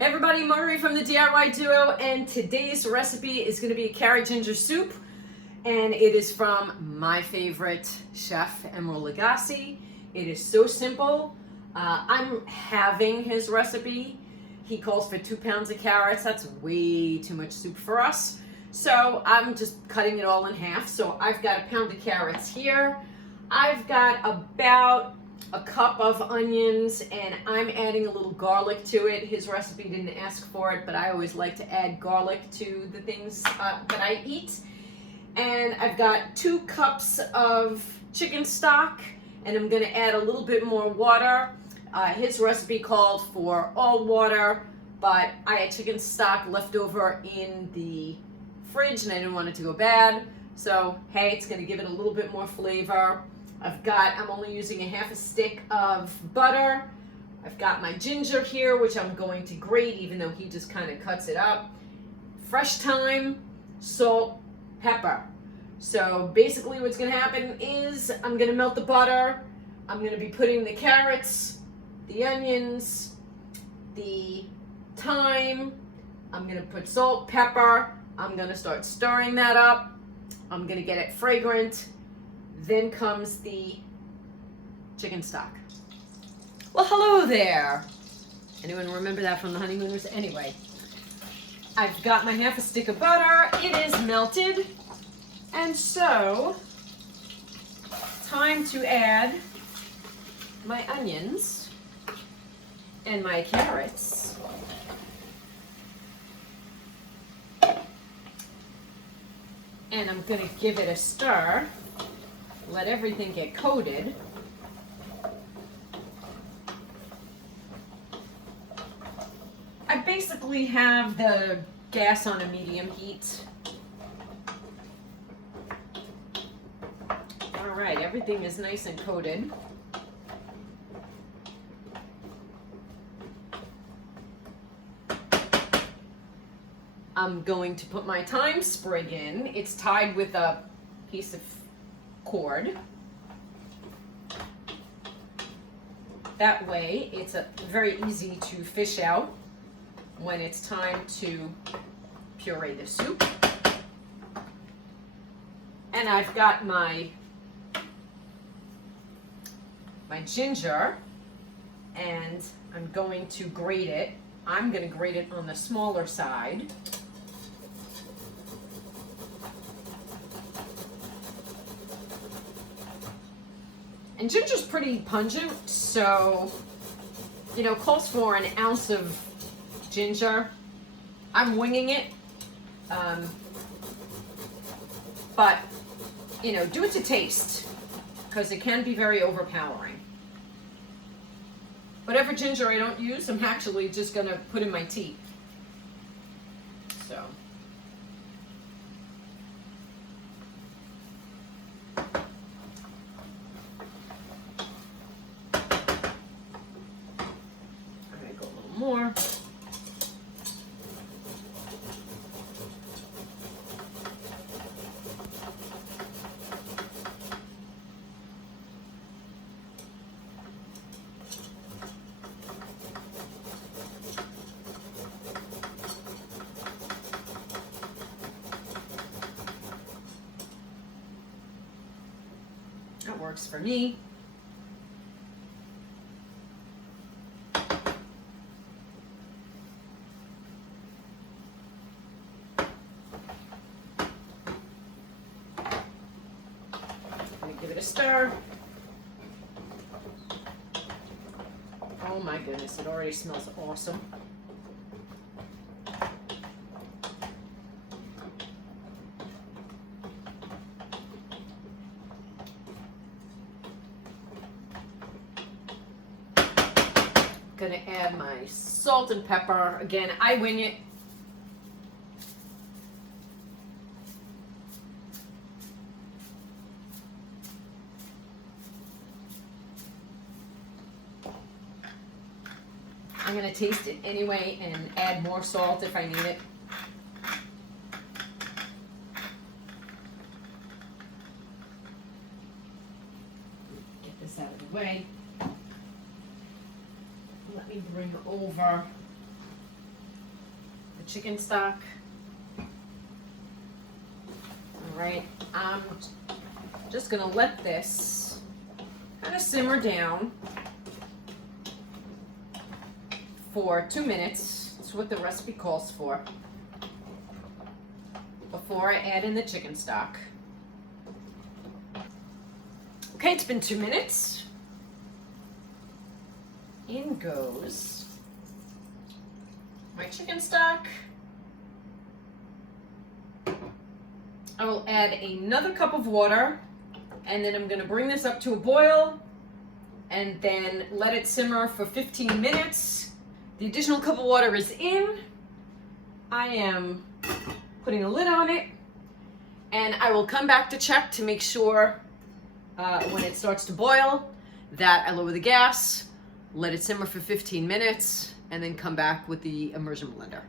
Hey everybody, Marie from the DIY Duo, and today's recipe is going to be a carrot ginger soup, and it is from my favorite chef, Emeril Lagasse. It is so simple. I'm having his recipe. He calls for 2 pounds of carrots. That's way too much soup for us. So I'm just cutting it all in half. So I've got a pound of carrots here. I've got about a cup of onions, and I'm adding a little garlic to it. His recipe didn't ask for it, but I always like to add garlic to the things that I eat. And I've got 2 cups of chicken stock, and I'm gonna add a little bit more water. His recipe called for all water, but I had chicken stock left over in the fridge and I didn't want it to go bad. So, hey, it's gonna give it a little bit more flavor. I'm only using a half a stick of butter. I've got my ginger here, which I'm going to grate, even though he just kind of cuts it up. Fresh thyme, salt, pepper. So basically what's gonna happen is I'm gonna melt the butter. I'm gonna be putting the carrots, the onions, the thyme. I'm gonna put salt, pepper. I'm gonna start stirring that up. I'm gonna get it fragrant. Then comes the chicken stock. Well, hello there. Anyone remember that from the Honeymooners? Anyway, I've got my half a stick of butter. It is melted. And so, time to add my onions and my carrots. And I'm gonna give it a stir. Let everything get coated. I basically have the gas on a medium heat. All right, everything is nice and coated. I'm going to put my thyme sprig in. It's tied with a piece of cord. That way it's very easy to fish out when it's time to puree the soup. And I've got my ginger, and I'm going to grate it. I'm going to grate it on the smaller side. And ginger's pretty pungent, so, calls for an ounce of ginger. I'm winging it, but, do it to taste, because it can be very overpowering. Whatever ginger I don't use, I'm actually just gonna put in my tea. So. More. That works for me. Give it a stir. Oh my goodness, it already smells awesome. Gonna add my salt and pepper. Again, I wing it. I'm going to taste it anyway and add more salt if I need it. Get this out of the way. Let me bring over chicken stock. All right, I'm just gonna let this kind of simmer down for 2 minutes. That's what the recipe calls for, before I add in the chicken stock. Okay, it's been 2 minutes. In goes my chicken stock. I will add another cup of water, and then I'm going to bring this up to a boil and then let it simmer for 15 minutes. The additional cup of water is in. I am putting a lid on it, and I will come back to check to make sure when it starts to boil that I lower the gas, let it simmer for 15 minutes, and then come back with the immersion blender.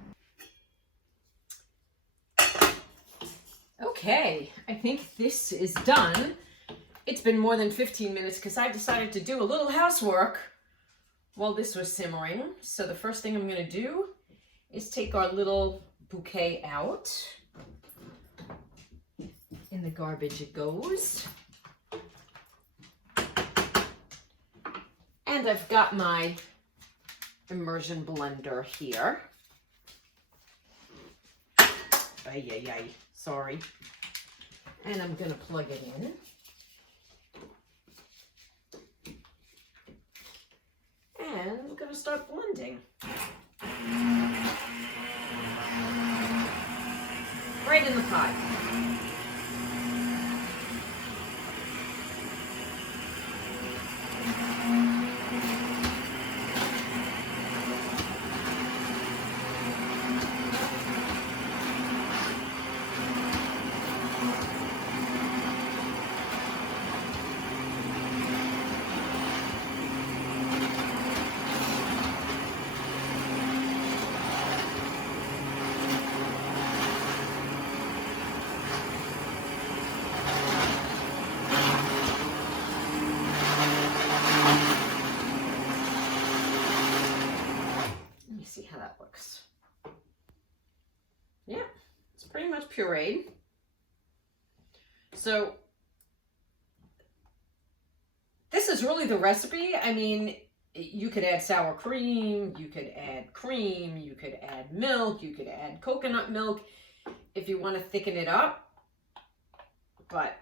Okay, I think this is done. It's been more than 15 minutes because I decided to do a little housework while this was simmering. So the first thing I'm going to do is take our little bouquet out. In the garbage it goes. And I've got my immersion blender here. Ay, sorry. And I'm going to plug it in. And I'm going to start blending. Right in the pot. See how that looks. Yeah, it's pretty much pureed. So this is really the recipe. I mean, you could add sour cream, you could add cream, you could add milk, you could add coconut milk if you want to thicken it up. But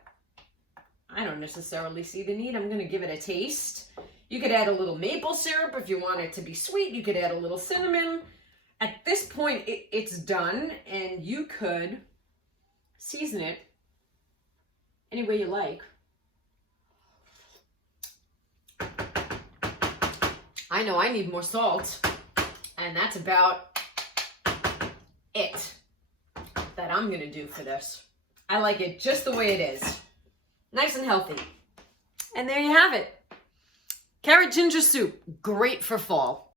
I don't necessarily see the need. I'm going to give it a taste. You could add a little maple syrup if you want it to be sweet. You could add a little cinnamon. At this point, it's done, and you could season it any way you like. I know I need more salt, and that's about it that I'm going to do for this. I like it just the way it is. Nice and healthy. And there you have it. Carrot ginger soup, great for fall.